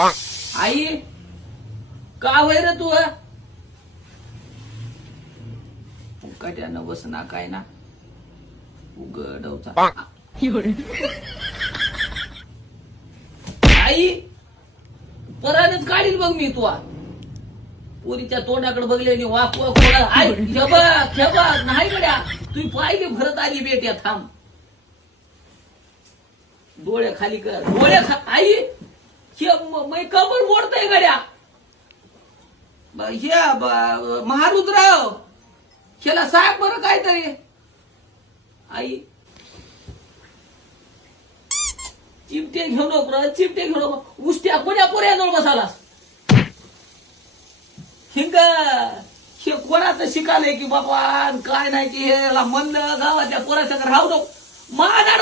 आई का वय रे तू? कट्यानं बसना काय ना? उघडवचा आई परानच काढील बघ मी तुला. पोरीच्या तोंडाकडे बघले वाक वाक आई बघ बघ नाही गड्या. तू पाहिली भरत आली बेट्या थांब. डोळे खाली कर. डोळे खा आई हे म- कबर मोडतय गड्या. हे महारुद्राव ह्याला साहेब बरं काहीतरी. आई. चिमटे घेऊ नको चिमटे घेऊ नको. उष्ट्या कोण्या पोऱ्याजवळ बसाला हिंग हे कोणाचं शिकालय की बाबा काय नाही की हे म्हणलं गावाच्या पोराच्या राहू नको. माझ्या